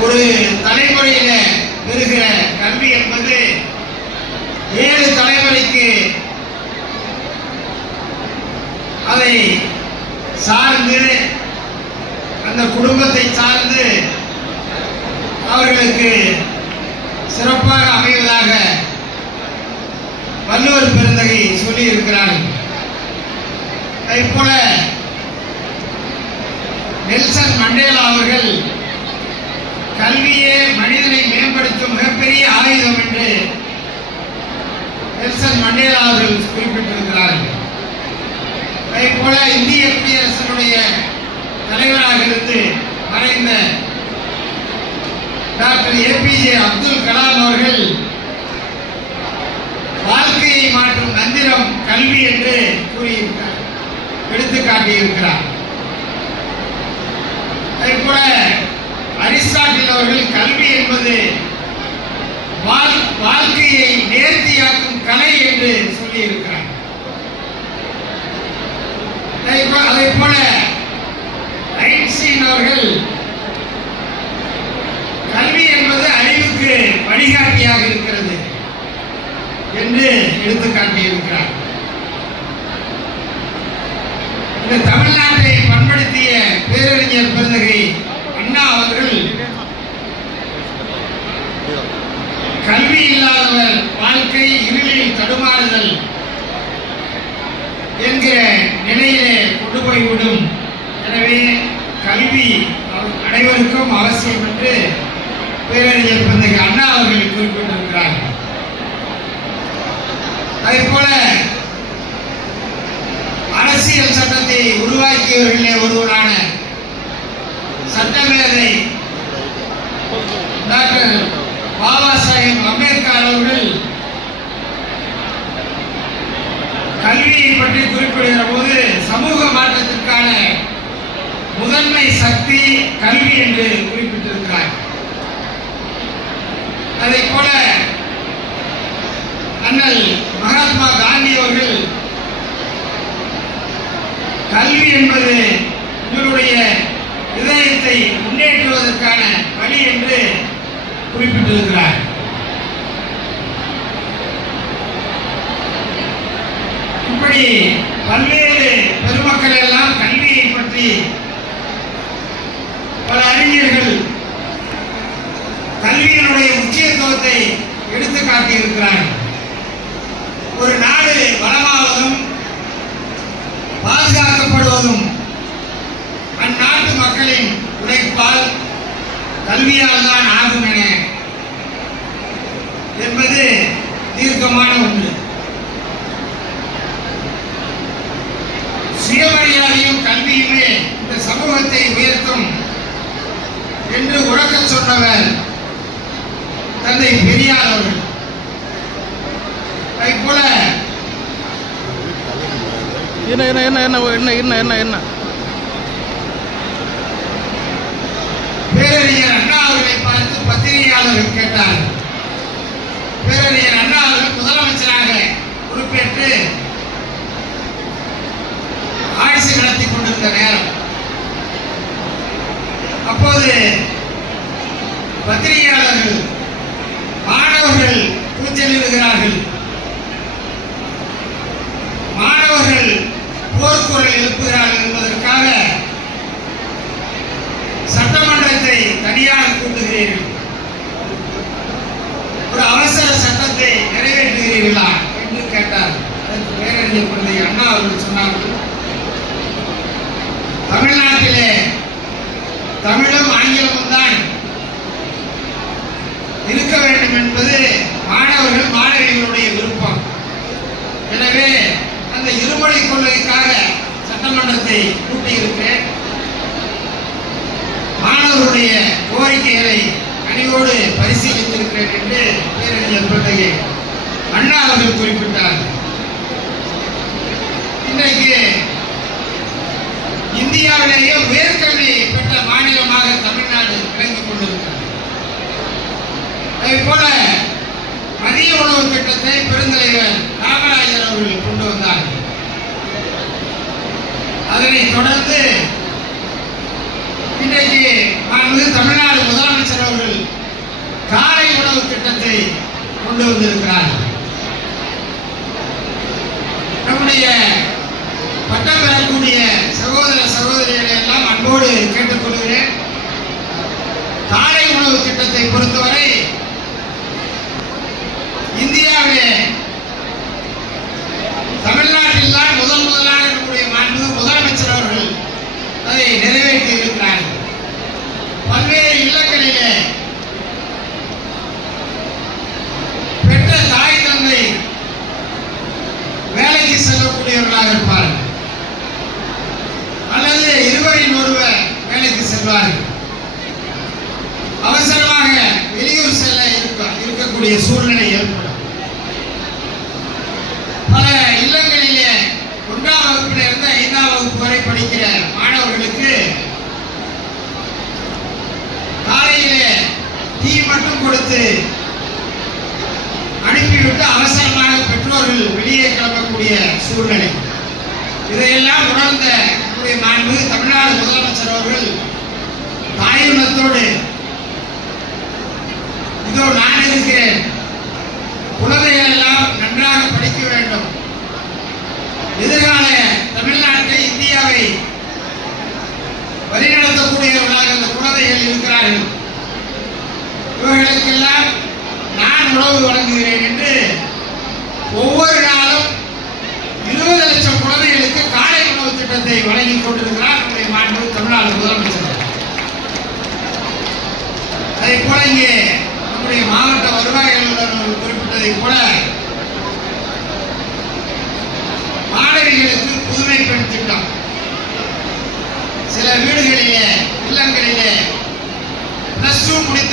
ஒரு தலைமுறையில பெறுகிற கல்வி என்பது ஏழு தலைமுறைக்கு அதை சார்ந்து அந்த குடும்பத்தை சார்ந்து அவர்களுக்கு சிறப்பாக அமைவதாக வள்ளுவர் பெருந்தகை சொல்லி இருக்கிறார்கள் அதே போல நெல்சன் மண்டேலா அவர்கள் கல்வியே மனிதனை மேம்படுத்தும் மிகப்பெரிய ஆயுதம் என்று நெல்சன் மண்டேலா அவர்கள் குறிப்பிட்டிருக்கிறார்கள். அதே போல இந்திய குடியரசனுடைய தலைவராக இருந்து மறைந்த டாக்டர் ஏபிஜே அப்துல் கலாம் அவர்கள் வாழ்க்கையை மாற்றும் மந்திரம் கல்வி என்று கூறியிருக்கிறார் எடுத்து காட்டியிருக்கிறார். அதே போல அரிஸ்டாட்டில் அவர்கள் கல்வி என்பது வாழ்க்கையை நேர்த்தியாக்கும் கலை என்று சொல்லியிருக்கிறார். அதே போல ஐன்ஸ்டீன் அவர்கள் கல்வி என்பது அறிவுக்கு வழிகாட்டியாக இருக்கிறது என்று எடுத்து காட்டியிருக்கிறார். இந்த தமிழ்நாட்டை பண்படுத்திய பேரறிஞர் பிறந்தகை அண்ணா அவர்கள் கல்வி இல்லாதவர் வாழ்க்கை இருளில் தடுமாறுதல் என்கிற நிலையிலே கொண்டு போய்விடும். எனவே கல்வி அனைவருக்கும் அவசியம் என்று பேரறிஞர் பெருந்தகை அண்ணா அவர்கள் குறிப்பிட்டிருக்கிறார். அதே போல அரசியல் சட்டத்தை உருவாக்கியவர்களே ஒருவரான சட்டமேதை டாக்டர் பாபா சாஹேப் அம்பேத்கர் அவர்கள் கல்வியை பற்றி குறிப்பிடுகிற போது சமூக மாற்றத்திற்கான முதன்மை சக்தி கல்வி என்று குறிப்பிட்டிருக்கிறார். அதை போல அண்ணல் மகாத்மா காந்தி அவர்கள் கல்வி என்பது இவருடைய இதயத்தை முன்னேற்றுவதற்கான வழி என்று குறிப்பிட்டிருக்கிறார். ఈ சொன்னவர் தந்தை பெரியார் அவர்கள். போல என்ன என்ன என்ன என்ன என்ன என்ன என்ன என்ன? பேரறிஞர் அண்ணா அவர்களை பார்த்து பத்திரிகையாளர்கள் கேட்டார். பேரறிஞர் அண்ணா அவர்கள் முதலமைச்சராக பொறுப்பேற்று ஆட்சி நடத்தி கொண்டிருந்த நேரம். அப்போது பத்திரிகையாளர்கள் மாணவர்கள் கூச்சலிடுகிறார்கள் மாணவர்கள் போர்க்குரல் எழுப்புகிறார்கள் என்பதற்காக சட்டமன்றத்தை தனியாக கூட்டுகிறீர்கள் ஒரு அவசர சட்டத்தை நிறைவேற்றுகிறீர்களா என்று கேட்டார் அதற்கு பேரறிஞர் பிள்ளை அண்ணா அவர்கள் சொன்னார்கள் தமிழ்நாட்டிலே தமிழும் ஆங்கிலமும் தான் இருக்க வேண்டும் என்பது மாணவர்கள் மாணவிகளுடைய விருப்பம். எனவே அந்த இருமொழி கொள்கைக்காக சட்டமன்றத்தை கூட்டியிருக்கிறேன். மாணவருடைய கோரிக்கைகளை கனிவோடு பரிசீலித்திருக்கிறேன் என்று பேரறிஞர் பிள்ளையை அண்ணா அவர்கள் குறிப்பிட்டார் இன்றைக்கு இந்தியாவிலேயே உயர்கல்வி பெற்ற மாநிலமாக தமிழ்நாடு விளங்கிக் கொண்டிருக்கிறது அதே போல மதிய உணவு திட்டத்தை பெருந்தலைவர் காமராஜர் அவர்கள் கொண்டு வந்தார்கள். அதனை தொடர்ந்து இன்றைக்கு மாண்பு தமிழ்நாடு முதலமைச்சர் அவர்கள் காலை உணவு திட்டத்தை கொண்டு வந்திருக்கிறார்கள். நம்முடைய பட்டம் பெறக்கூடிய சகோதர சகோதரிகளை எல்லாம் அன்போடு கேட்டுக்கொள்கிறேன் காலை உணவு திட்டத்தை பொறுத்தவரை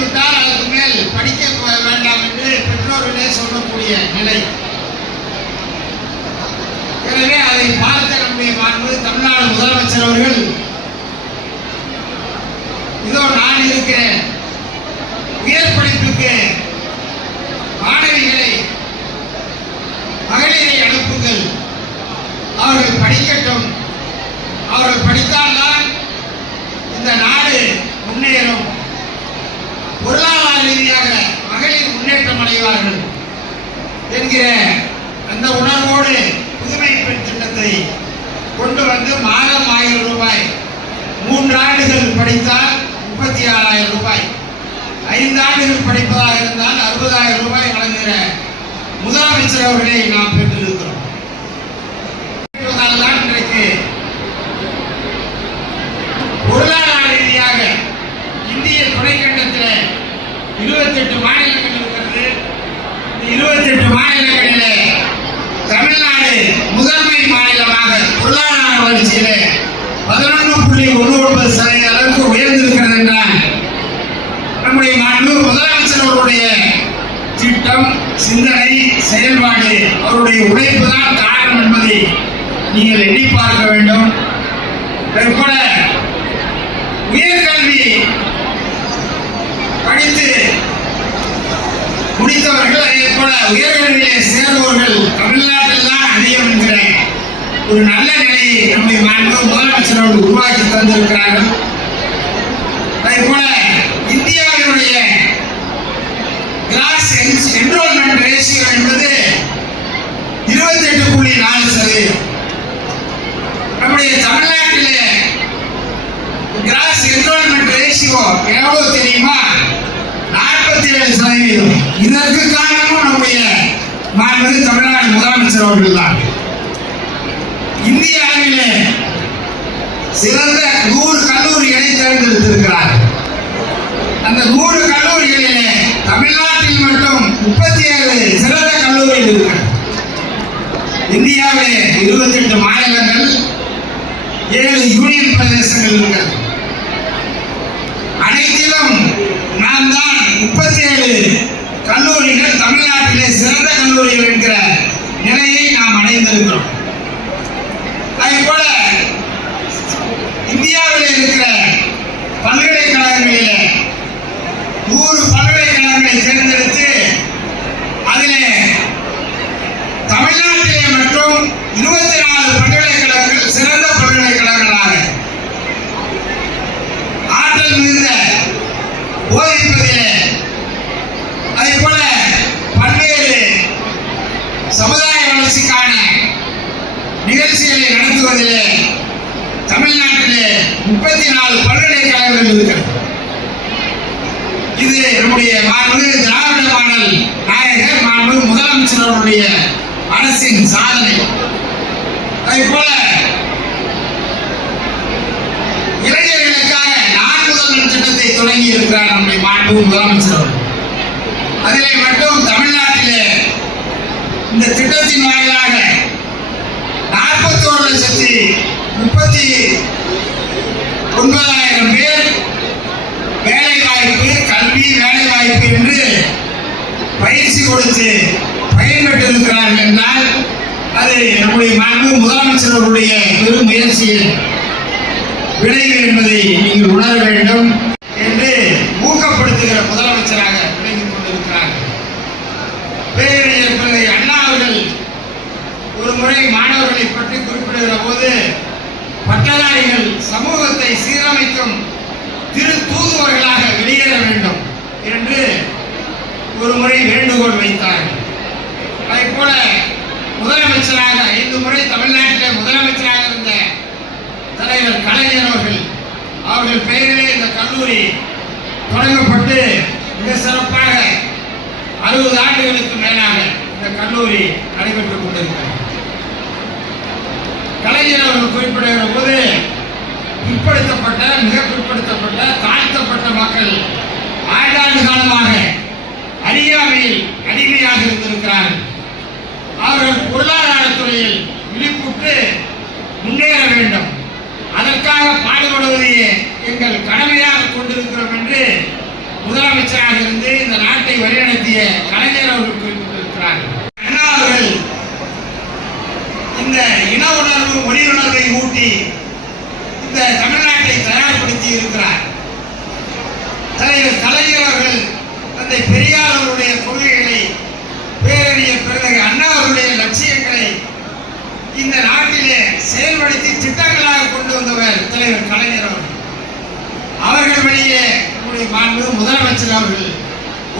விட்டால் அதற்கு மேல் படிக்க வேண்டாம் என்று பெற்றோர்களே சொல்லக்கூடிய நிலை. எனவே அதை பார்த்த நம்முடைய மாண்பு தமிழ்நாடு முதலமைச்சர் அவர்கள் இதோ நான் இருக்கிறேன் உயர் படிப்புக்கு மாணவிகளை மகளிரை அனுப்புங்கள் அவர்கள் படிக்கட்டும் அவர்கள் படித்தால்தான் இந்த நாடு முன்னேறும் பொருளாதார ரீதியாக மகளிர் முன்னேற்றம் அடைவார்கள் என்கிற அந்த உணர்வோடு புதுமை பெண் திட்டத்தை கொண்டு வந்து மாதம் ஆயிரம் ரூபாய் மூன்று ஆண்டுகள் படித்தால் முப்பத்தி ஆறாயிரம் ரூபாய். ஐந்து ஆண்டுகள் படிப்பதாக இருந்தால் அறுபதாயிரம் ரூபாய் வழங்குகிற முதலமைச்சர் அவர்களை நாம் பெற்றிருக்கிறோம் தான் இன்றைக்கு பொருளாதார ரீதியாக இந்திய துணைக்கண்டத்தில் இருபத்தெட்டு மாநிலங்கள் இருக்கிறது இருபத்தெட்டு மாநிலங்களிலே தமிழ்நாடு முதன்மை மாநிலமாக பொருளாதார வளர்ச்சியிலே பதினொன்று புள்ளி ஒன்று ஒன்பது சதவீத அளவுக்கு உயர்ந்திருக்கிறது என்றால் நம்முடைய மாண்பு முதலமைச்சர் அவருடைய திட்டம் சிந்தனை செயல்பாடு அவருடைய உழைப்பு தான் காரணம் என்பதை நீங்கள் எண்ணி பார்க்க வேண்டும் அதே போல உயர்கல்வி படித்து படித்தவர்கள் அதே போல உயர்கல்வியிலே சேர்ந்தவர்கள் தமிழ்நாட்டில் தான் அதிகம் என்கிற ஒரு நல்ல நிலையை நம்முடைய மாண்பு முதலமைச்சர் அவர்கள் உருவாக்கி தந்திருக்கிறார்கள். அதே போல இந்தியாவினுடைய கிளாஸ் என்ரோல்மெண்ட் ரேஷியோ என்பது இருபத்தி எட்டு புள்ளி நாலு சதவீதம். நம்முடைய தமிழ்நாட்டிலே கிளாஸ் என்ரோல்மெண்ட் ரேஷியோ எவ்வளவு தெரியுமா? ஏழு சதவீதம் இதற்கு காரணம் நம்முடைய மாண்பு தமிழ்நாடு முதலமைச்சர் அவர்கள் தான் இந்திய அளவிலே சிறந்த நூறு கல்லூரிகளை தேர்ந்தெடுத்திருக்கிறார். அந்த நூறு கல்லூரிகளிலே தமிழ்நாட்டில் மட்டும் முப்பத்தி ஏழு சிறந்த கல்லூரிகள் இருக்கிறது இந்தியாவிலே இருபத்தெட்டு மாநிலங்கள் ஏழு யூனியன் பிரதேசங்கள் இருக்கிறது அனைத்திலும் நாம் தான் முப்பத்தி ஏழு கல்லூரிகள் தமிழ்நாட்டிலே சிறந்த கல்லூரிகள் என்கிற நிலையை நாம் அடைந்திருக்கிறோம் அதே போல இந்தியாவில் இருக்கிற பல்கலைக்கழகங்களிலே நூறு பல்கலைக்கழகங்களை தேர்ந்தெடுத்து அதிலே தமிழ்நாட்டிலே மட்டும் நிகழ்ச்சிகளை நடத்துவதிலே தமிழ்நாட்டிலே முப்பத்தி நாலு பல்கலைக்கழகங்கள் இருக்கிறது இது நம்முடைய மாண்பு திராவிட மாடல் நாயகர் மாண்பு முதலமைச்சர் அவருடைய அரசின் சாதனை. அதை போல இளைஞர்களுக்காக நான் முதல்வர் திட்டத்தை தொடங்கி இருக்கிறார் நம்முடைய மாண்பு முதலமைச்சர் அவர் அதிலே மட்டும் தமிழ்நாட்டிலே இந்த திட்டத்தின் வாயிலாக நாற்பத்தி ஒரு லட்சத்தி முப்பத்தி ஒன்பதாயிரம் பேர் வேலை வாய்ப்பு கல்வி வேலை வாய்ப்பு என்று பயிற்சி கொடுத்து பயன்பெற்றிருக்கிறார்கள் என்றால் அது நம்முடைய மாண்பு முதலமைச்சர் அவருடைய பெரும் முயற்சியின் விளைவு என்பதை நீங்கள் உணர வேண்டும். தூதுவர்களாக இருந்திருக்கிறார்கள் அவர்கள் பொருளாதாரத்துறையில் விழிப்புற்று முன்னேற வேண்டும் அதற்காக பாடுபடுவதையே எங்கள் கடமையாக கொண்டிருக்கிறோம் என்று முதலமைச்சராக இருந்து இந்த நாட்டை வழிநடத்திய கலைஞர் அவர்கள் குறிப்பிட்டிருக்கிறார்கள் அண்ணா அவர்கள் இந்த இன உணர்வு மொழி உணர்வை ஊட்டி இந்த தமிழ்நாட்டை தயார்படுத்தி இருக்கிறார் தலைவர் கலைஞர் அவர்கள் தந்தை பெரியார் அவருடைய கொள்கைகளை பேரறிஞர் பிறகு அண்ணா அவருடைய லட்சியங்களை இந்த நாட்டிலே செயல்படுத்தி திட்டங்களாக கொண்டு வந்தவர் தலைவர் கலைஞர் அவர்கள். அவர்கள் வழியே நம்முடைய மாண்பு முதலமைச்சர் அவர்கள்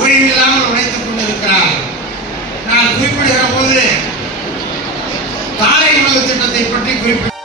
ஓய்வில்லாமல் உழைத்துக் கொண்டிருக்கிறார். நான் குறிப்பிடுகிற போது காலை உணவு திட்டத்தை பற்றி குறிப்பிட்ட